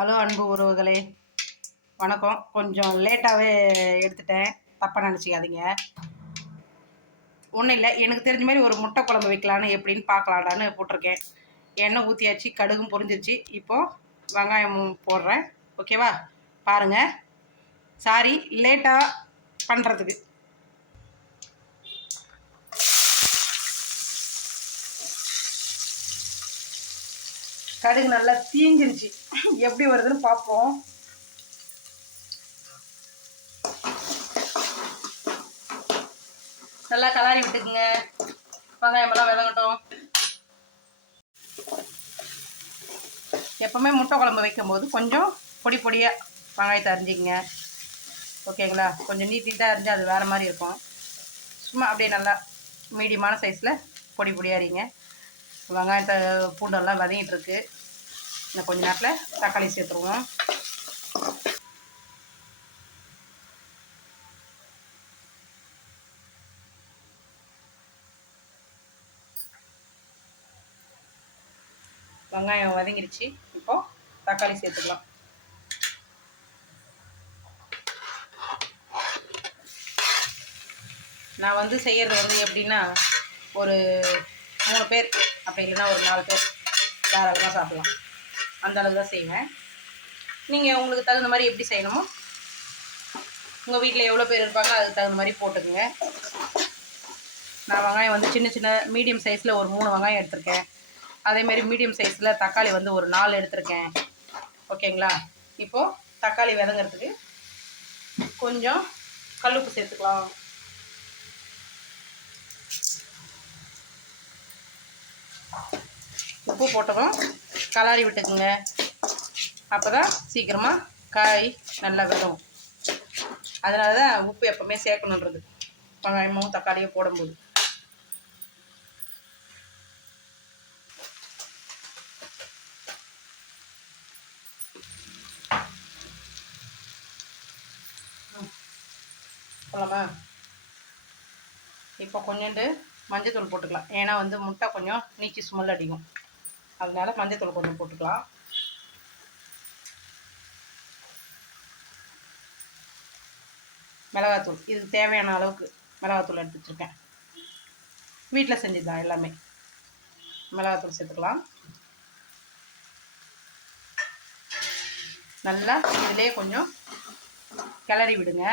Hello அன்பு உறவுகளே. வணக்கம். கொஞ்சம் லேட்டாகவே எடுத்துட்டேன். தப்பாக நினச்சிக்காதீங்க. ஒன்றும் இல்லை. எனக்கு தெரிஞ்ச மாதிரி ஒரு முட்டை குழம்பு வைக்கலான்னு எப்படின்னு பார்க்கலாடான்னு போட்டிருக்கேன். எண்ணெய் ஊற்றியாச்சு கடுகும் பொரிஞ்சிருச்சு. இப்போது வெங்காயமும் போடுறேன். ஓகேவா? பாருங்கள் சாரி லேட்டாக பண்ணுறதுக்கு கடுகு நல்லா தீஞ்சிருச்சு. எப்படி வருதுன்னு பார்ப்போம். நல்லா கலாரி விட்டுக்குங்க. வெங்காயமெல்லாம் விதங்கட்டும். எப்பவுமே முட்டை குழம்பு வைக்கும்போது கொஞ்சம் பொடி பொடியாக வெங்காயத்தை அரிஞ்சிக்கங்க. ஓகேங்களா? கொஞ்சம் நீட் நீட்டாக அரிஞ்சு அது வேறு மாதிரி இருக்கும். சும்மா அப்படியே நல்லா மீடியமான சைஸில் பொடி பொடியாக அரிங்க. வெங்காயத்தை பூண்டெல்லாம் வதங்கிட்டு இருக்கு இன்னும் கொஞ்ச நேரத்தில் தக்காளி சேர்த்துருவோம். வெங்காயம் வதங்கிருச்சு. இப்போ தக்காளி சேர்த்துக்கலாம். நான் வந்து செய்கிறது வந்து எப்படின்னா ஒரு மூணு பேர் அப்படி இல்லைன்னா ஒரு நாலு பேர் தாராளமாக சாப்பிடலாம். அந்த அளவு தான் செய்வேன். நீங்கள் உங்களுக்கு தகுந்த மாதிரி எப்படி செய்யணுமோ உங்கள் வீட்டில் எவ்வளோ பேர் இருப்பாங்க அதுக்கு தகுந்த மாதிரி போட்டுக்குங்க. நான் வெங்காயம் வந்து சின்ன சின்ன மீடியம் சைஸில் ஒரு மூணு வெங்காயம் எடுத்திருக்கேன். அதேமாரி மீடியம் சைஸில் தக்காளி வந்து ஒரு நாலு எடுத்திருக்கேன். ஓகேங்களா? இப்போது தக்காளி விதங்கிறதுக்கு கொஞ்சம் கல்லுப்பு சேர்த்துக்கலாம். உப்பு போட்டதும் கலாரி விட்டுக்குங்க. அப்போ தான் சீக்கிரமாக காய் நல்லா வரும் அதனால தான் உப்பு எப்போவுமே சேர்க்கணுன்றது. வெங்காயமும் தக்காளியும் போடும்போது. போலாமா இப்போ கொஞ்சோண்டு மஞ்சத்தூள் போட்டுக்கலாம். ஏன்னா வந்து முட்டை கொஞ்சம் நீச்சி ஸ்மெல் அடிக்கும். அதனால மஞ்சத்தூள் கொஞ்சம் போட்டுக்கலாம். மிளகாத்தூள் இதுக்கு தேவையான அளவுக்கு மிளகாத்தூள் எடுத்து வச்சுருக்கேன். வீட்டில் செஞ்சுதான் எல்லாமே. மிளகாத்தூள் சேர்த்துக்கலாம். நல்லா இதிலே கொஞ்சம் கிளறி விடுங்க.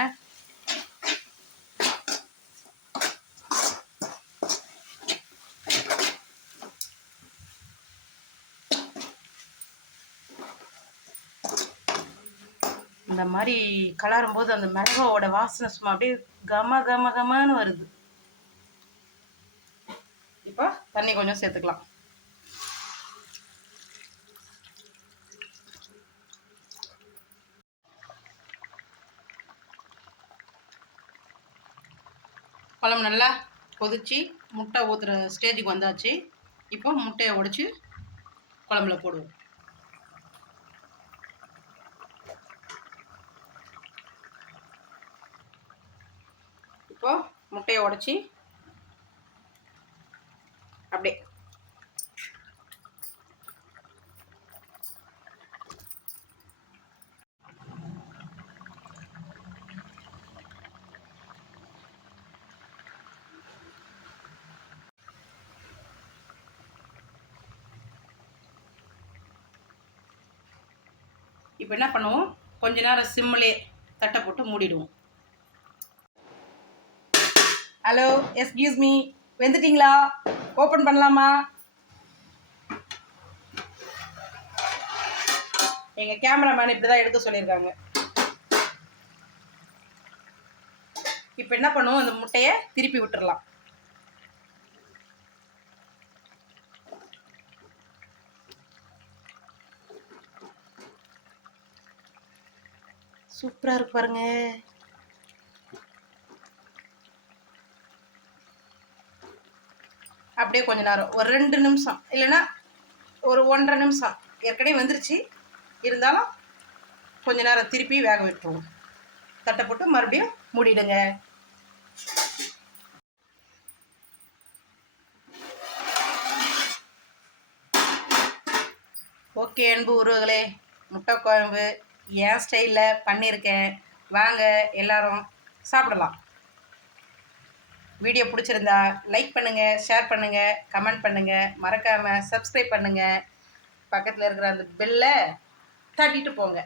அந்த மாதிரி கலரும் போது அந்த மிளகாவோட வாசனை சும்மா அப்படியே கம கம கமன்னு வருது. இப்போ தண்ணி கொஞ்சம் சேர்த்துக்கலாம். குழம்பு நல்லா கொதிச்சு முட்டை ஊற்றுற ஸ்டேஜுக்கு வந்தாச்சு. இப்போ முட்டையை உடச்சி குழம்புல போடுவோம் இப்போ முட்டையை உடச்சி அப்படியே இப்போ என்ன பண்ணுவோம்? கொஞ்ச நேரம் சிம்மிலே தட்டை போட்டு மூடிடுவோம். ஹலோ எஸ்கியூஸ் மீ வெந்துட்டீங்களா? ஓப்பன் பண்ணலாமா? எங்கள் கேமராமேன் இப்படி தான் எடுக்க சொல்லியிருக்காங்க. இப்போ என்ன பண்ணுவோம்? அந்த முட்டையை திருப்பி விட்டுறலாம். சூப்பராக இருக்கு பாருங்கள் அப்படியே கொஞ்ச நேரம். ஒரு ரெண்டு நிமிஷம். இல்லைன்னா ஒரு ஒன்றரை நிமிஷம். ஏற்கனவே வந்துருச்சு. இருந்தாலும் கொஞ்ச நேரம் திருப்பி வேக விட்டுருவோம். தட்டை போட்டு மறுபடியும் மூடிடுங்க. ஓகே அன்பு உருவங்களே முட்டை குழம்பு என் ஸ்டைலில் பண்ணியிருக்கேன். வாங்க எல்லாரும் சாப்பிடலாம். வீடியோ பிடிச்சிருந்தா லைக் பண்ணுங்கள் ஷேர் பண்ணுங்கள் கமெண்ட் பண்ணுங்கள் மறக்காமல் சப்ஸ்கிரைப் பண்ணுங்கள் பக்கத்தில் இருக்கிற அந்த பெல்லை தட்டிட்டு போங்க.